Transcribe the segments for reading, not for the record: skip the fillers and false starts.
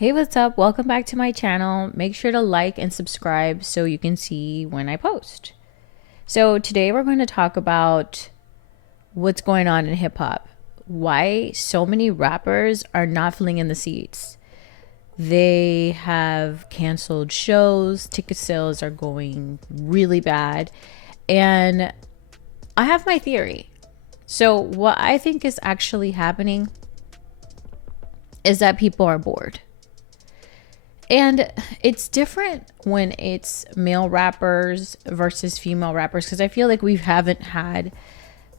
Hey, what's up? Welcome back to my channel. Make sure to like and subscribe so you can see when I post. So, today we're going to talk about what's going on in hip hop. Why so many rappers are not filling in the seats. They have canceled shows, ticket sales are going really bad, and I have my theory. So, what I think is actually happening is that people are bored. And it's different when it's male rappers versus female rappers because I feel like we haven't had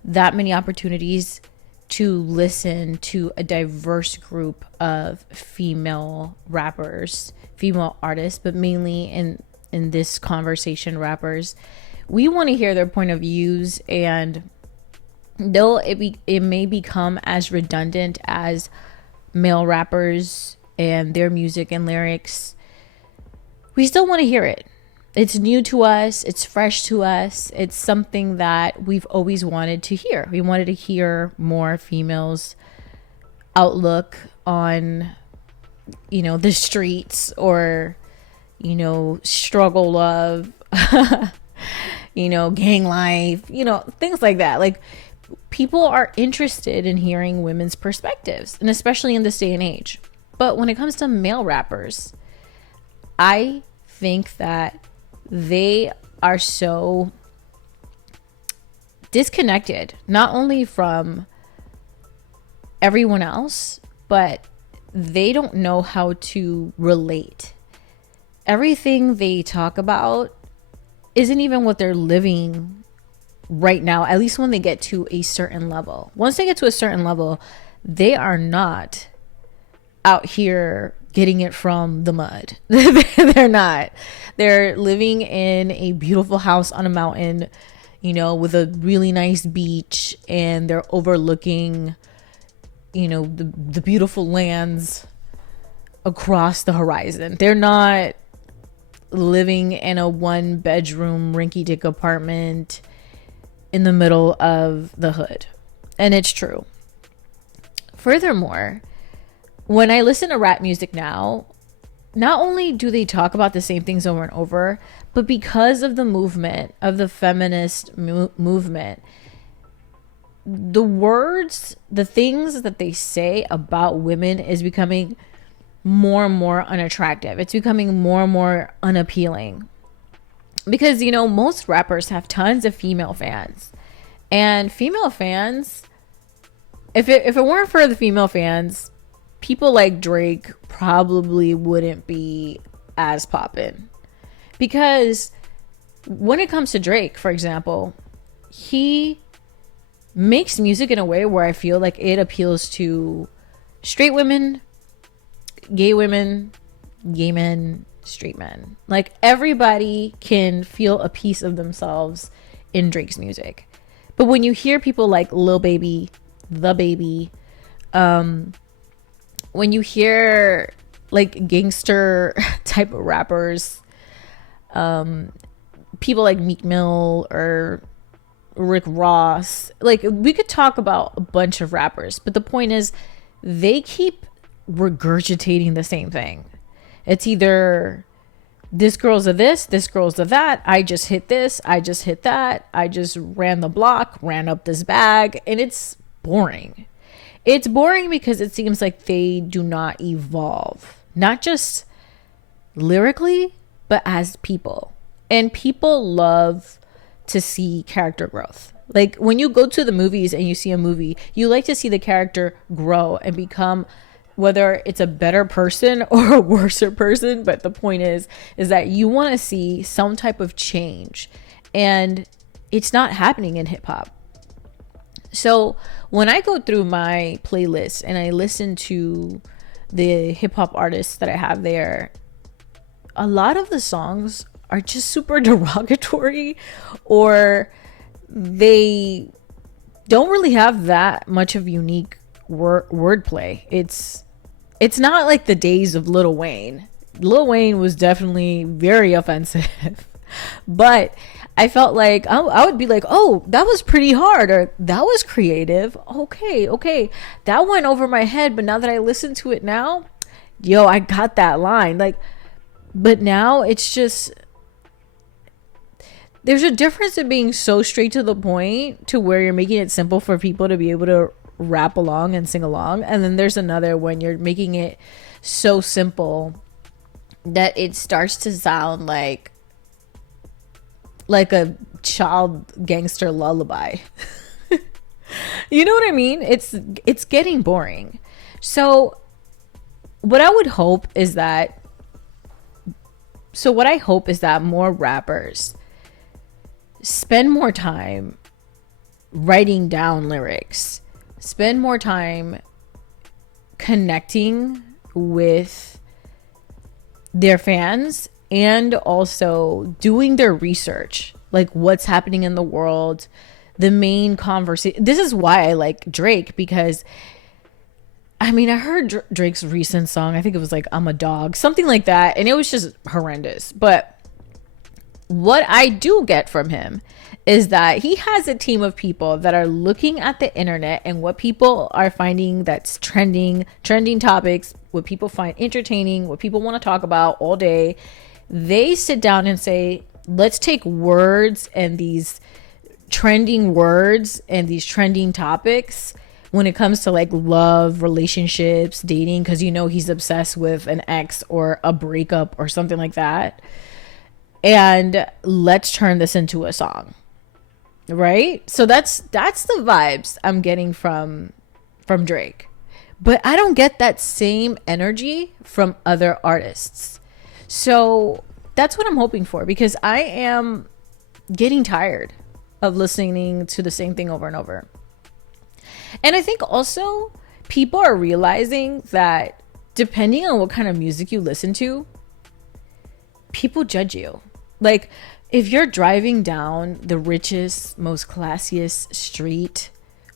that many opportunities to listen to a diverse group of female rappers, female artists, but mainly in this conversation rappers. We want to hear their point of views, and though it may become as redundant as male rappers and their music and lyrics, we still want to hear it. It's new to us, it's fresh to us, it's something that we've always wanted to hear. We wanted to hear more females' outlook on, the streets, or, struggle of, gang life, things like that. Like, people are interested in hearing women's perspectives, and especially in this day and age. But when it comes to male rappers, I think that they are so disconnected, not only from everyone else, but they don't know how to relate. Everything they talk about isn't even what they're living right now, at least when they get to a certain level. Once they get to a certain level, they are not out here getting it from the mud. They're not. They're living in a beautiful house on a mountain, with a really nice beach, and they're overlooking, the beautiful lands across the horizon. They're not living in a one bedroom rinky dink apartment in the middle of the hood. And it's true. Furthermore, when I listen to rap music now, not only do they talk about the same things over and over, but because of the movement, of the feminist movement, the words, the things that they say about women is becoming more and more unattractive. It's becoming more and more unappealing. Because, most rappers have tons of female fans. And female fans, if it weren't for the female fans, people like Drake probably wouldn't be as poppin'. Because when it comes to Drake, for example, he makes music in a way where I feel like it appeals to straight women, gay women, gay men, straight men. Like, everybody can feel a piece of themselves in Drake's music. But when you hear people like Lil Baby, The Baby, when you hear like gangster type of rappers, people like Meek Mill or Rick Ross, like, we could talk about a bunch of rappers, but the point is they keep regurgitating the same thing. It's either this girl's a this girl's a that, I just hit this, I just hit that, I just ran the block, ran up this bag, and it's boring. It's boring because it seems like they do not evolve, not just lyrically, but as people. And people love to see character growth. Like, when you go to the movies and you see a movie, you like to see the character grow and become, whether it's a better person or a worser person. But the point is that you want to see some type of change. And it's not happening in hip hop. So when I go through my playlist and I listen to the hip hop artists that I have there, a lot of the songs are just super derogatory, or they don't really have that much of unique wordplay. It's not like the days of Lil Wayne. Lil Wayne was definitely very offensive, but I felt like I would be like, oh, that was pretty hard, or that was creative. Okay, that went over my head, but now that I listen to it now, yo, I got that line. Like, but now it's just, there's a difference in being so straight to the point to where you're making it simple for people to be able to rap along and sing along. And then there's another when you're making it so simple that it starts to sound like a child gangster lullaby. You know what I mean? It's getting boring. So what I hope is that more rappers spend more time writing down lyrics, spend more time connecting with their fans, and also doing their research, like what's happening in the world, the main conversation. This is why I like Drake, because I mean, I heard Drake's recent song, I think it was like I'm a Dog, something like that, and it was just horrendous. But what I do get from him is that he has a team of people that are looking at the internet and what people are finding that's trending topics, what people find entertaining, what people want to talk about all day. They sit down and say, let's take words and these trending words and these trending topics when it comes to like love, relationships, dating, because you know he's obsessed with an ex or a breakup or something like that. And let's turn this into a song. Right? So that's the vibes I'm getting from Drake. But I don't get that same energy from other artists. So that's what I'm hoping for, because I am getting tired of listening to the same thing over and over. And I think also people are realizing that depending on what kind of music you listen to, people judge you. Like, if you're driving down the richest, most classiest street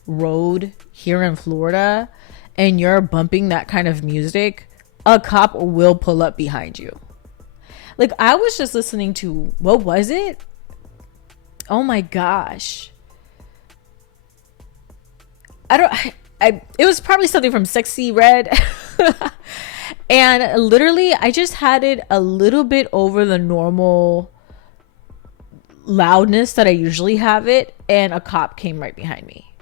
road here in Florida and you're bumping that kind of music, a cop will pull up behind you. Like, I was just listening to, what was it? Oh my gosh. It was probably something from Sexy Red. And literally, I just had it a little bit over the normal loudness that I usually have it, and a cop came right behind me.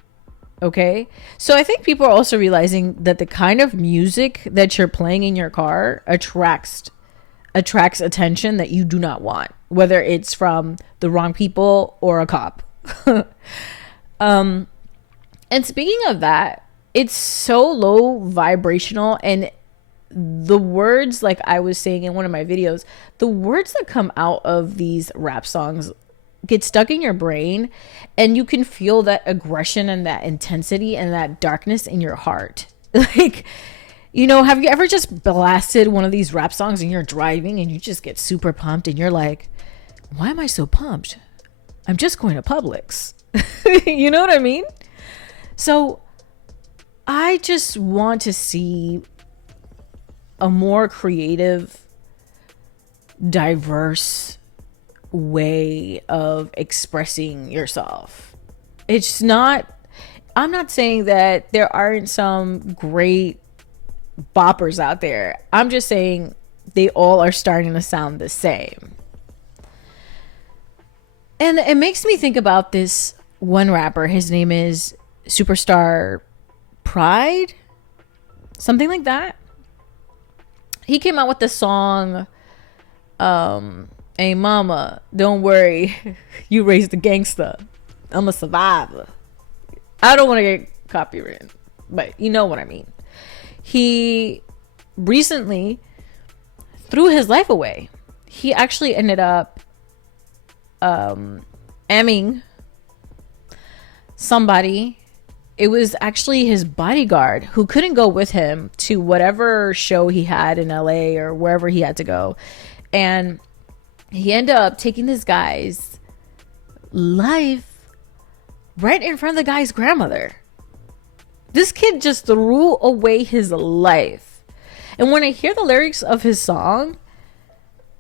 Okay, so I think people are also realizing that the kind of music that you're playing in your car attracts attention that you do not want, whether it's from the wrong people or a cop. And speaking of that, it's so low vibrational, and the words, like I was saying in one of my videos, the words that come out of these rap songs get stuck in your brain, and you can feel that aggression and that intensity and that darkness in your heart. Like, you know, have you ever just blasted one of these rap songs and you're driving and you just get super pumped and you're like, why am I so pumped? I'm just going to Publix. You know what I mean? So I just want to see a more creative, diverse way of expressing yourself. It's not, I'm not saying that there aren't some great boppers out there. I'm just saying they all are starting to sound the same. And it makes me think about this one rapper. His name is Superstar Pride, something like that. He came out with the song, hey mama, don't worry, you raised the gangster, I'm a survivor. I don't want to get copyrighted, but you know what I mean. He recently threw his life away. He actually ended up amming somebody. It was actually his bodyguard who couldn't go with him to whatever show he had in LA or wherever he had to go. And he ended up taking this guy's life right in front of the guy's grandmother. This kid just threw away his life. And when I hear the lyrics of his song,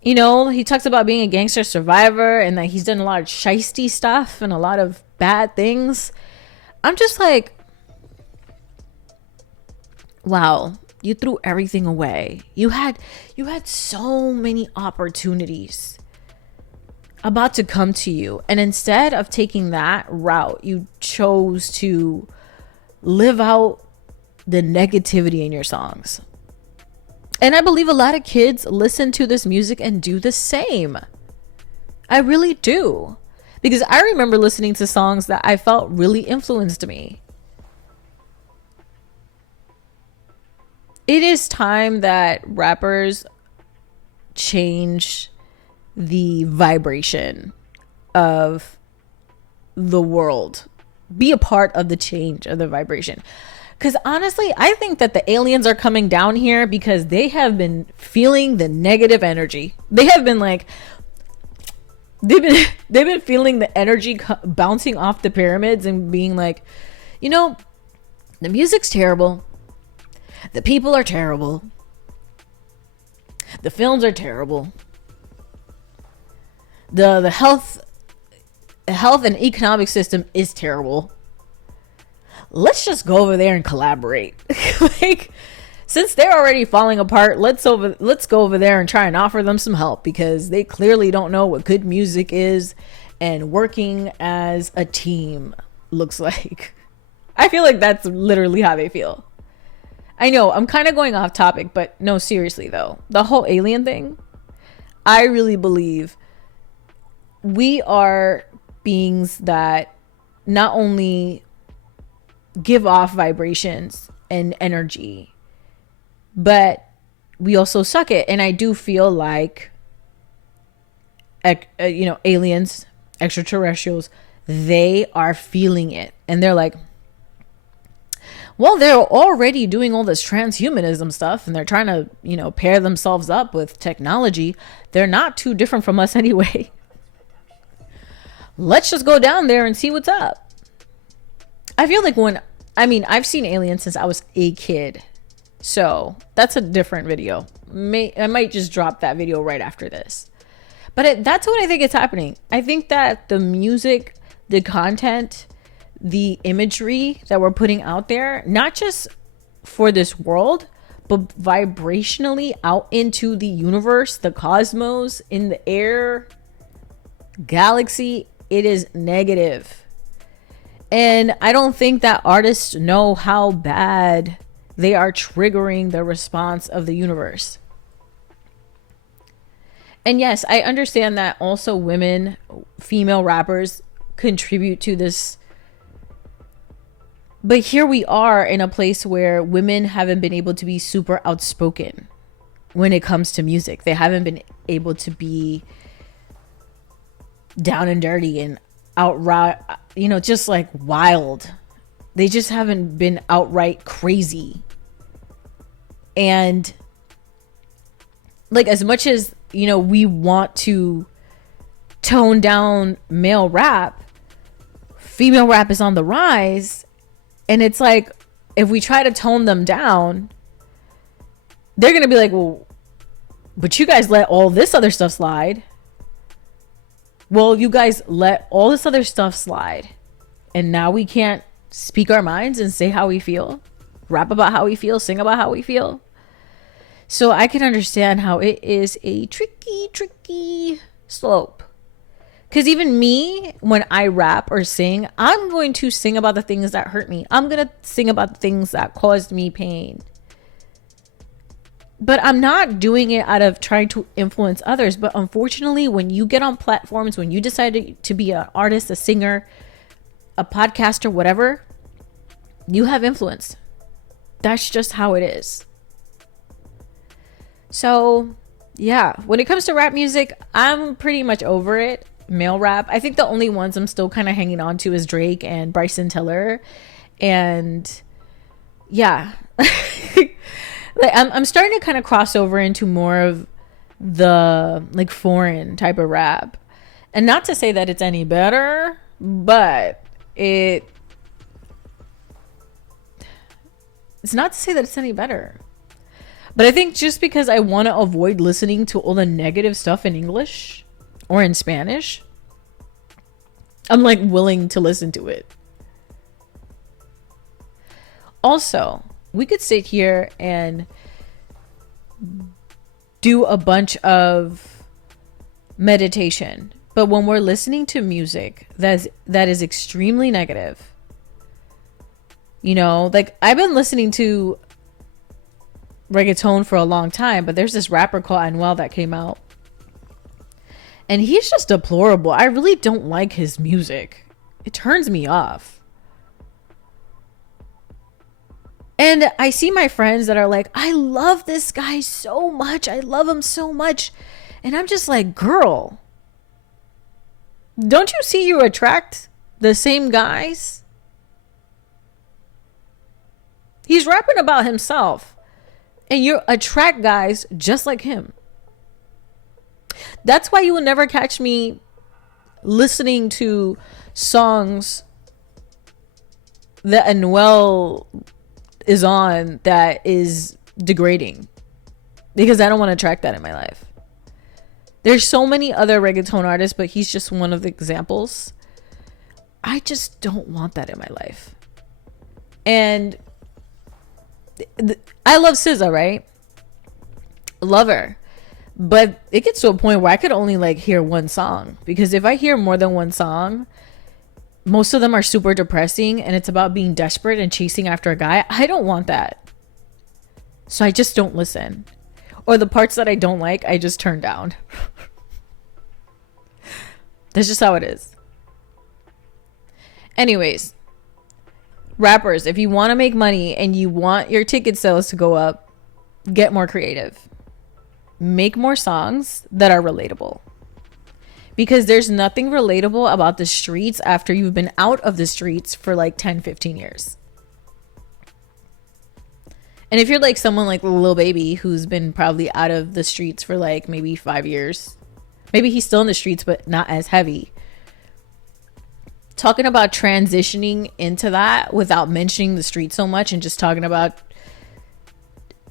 you know, he talks about being a gangster survivor and that he's done a lot of shiesty stuff and a lot of bad things. I'm just like, wow, You threw everything away. You had so many opportunities about to come to you, and instead of taking that route, you chose to live out the negativity in your songs. And I believe a lot of kids listen to this music and do the same. I really do. Because I remember listening to songs that I felt really influenced me. It is time that rappers change the vibration of the world. Be a part of the change of the vibration. Because honestly, I think that the aliens are coming down here because they have been feeling the negative energy. They have been like, they've been feeling the energy bouncing off the pyramids and being like, you know, the music's terrible. The people are terrible. The films are terrible. The health and economic system is terrible. Let's just go over there and collaborate. Like, since they're already falling apart, let's go over there and try and offer them some help, because they clearly don't know what good music is and working as a team looks like. I feel like that's literally how they feel. I know I'm kind of going off topic, but no, seriously though, the whole alien thing, I really believe we are beings that not only give off vibrations and energy, but we also suck it. And I do feel like, aliens, extraterrestrials, they are feeling it. And they're like, well, they're already doing all this transhumanism stuff and they're trying to, pair themselves up with technology. They're not too different from us anyway. Let's just go down there and see what's up. I feel like I've seen aliens since I was a kid. So that's a different video. I might just drop that video right after this. But that's what I think is happening. I think that the music, the content, the imagery that we're putting out there, not just for this world, but vibrationally out into the universe, the cosmos, in the air, galaxy, it is negative. And I don't think that artists know how bad they are triggering the response of the universe. And yes, I understand that also women, female rappers contribute to this. But here we are in a place where women haven't been able to be super outspoken when it comes to music. They haven't been able to be down and dirty and outright, just like wild. They just haven't been outright crazy. And like, as much as, we want to tone down male rap, female rap is on the rise. And it's like, if we try to tone them down, they're going to be like, well, but you guys let all this other stuff slide. Well, you guys let all this other stuff slide. And now we can't speak our minds and say how we feel, rap about how we feel, sing about how we feel. So I can understand how it is a tricky slope. Because even me, when I rap or sing, I'm going to sing about the things that hurt me. I'm going to sing about the things that caused me pain. But I'm not doing it out of trying to influence others. But unfortunately, when you get on platforms, when you decide to be an artist, a singer, a podcaster, whatever, you have influence. That's just how it is. So, yeah, when it comes to rap music, I'm pretty much over it. Male rap, I think the only ones I'm still kind of hanging on to is Drake and Bryson Tiller. And yeah, like I'm starting to kind of cross over into more of the like foreign type of rap. And not to say that it's any better, but it's not to say that it's any better. But I think just because I want to avoid listening to all the negative stuff in English or in Spanish, I'm like willing to listen to it. Also, we could sit here and do a bunch of meditation, but when we're listening to music that is extremely negative, you know, like I've been listening to reggaeton for a long time, but there's this rapper called Anuel that came out, and he's just deplorable. I really don't like his music. It turns me off. And I see my friends that are like, I love this guy so much. I love him so much. And I'm just like, girl, don't you see you attract the same guys? He's rapping about himself, and you attract guys just like him. That's why you will never catch me listening to songs that Anuel is on that is degrading, because I don't want to attract that in my life. There's so many other reggaeton artists, but he's just one of the examples. I just don't want that in my life. And I love SZA, right? Love her. But it gets to a point where I could only like hear one song, because if I hear more than one song, most of them are super depressing and it's about being desperate and chasing after a guy. I don't want that. So I just don't listen. Or the parts that I don't like, I just turn down. That's just how it is. Anyways, rappers, if you want to make money and you want your ticket sales to go up, get more creative. Make more songs that are relatable. Because there's nothing relatable about the streets after you've been out of the streets for like 10, 15 years. And if you're like someone like Lil Baby, who's been probably out of the streets for like maybe 5 years, maybe he's still in the streets, but not as heavy. Talking about transitioning into that without mentioning the street so much, and just talking about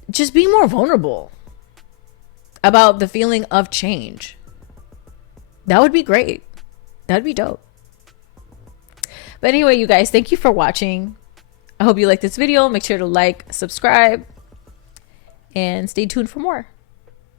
just being more vulnerable about the feeling of change. That would be great. That'd be dope. But anyway, you guys, thank you for watching. I hope you liked this video. Make sure to like, subscribe, and stay tuned for more.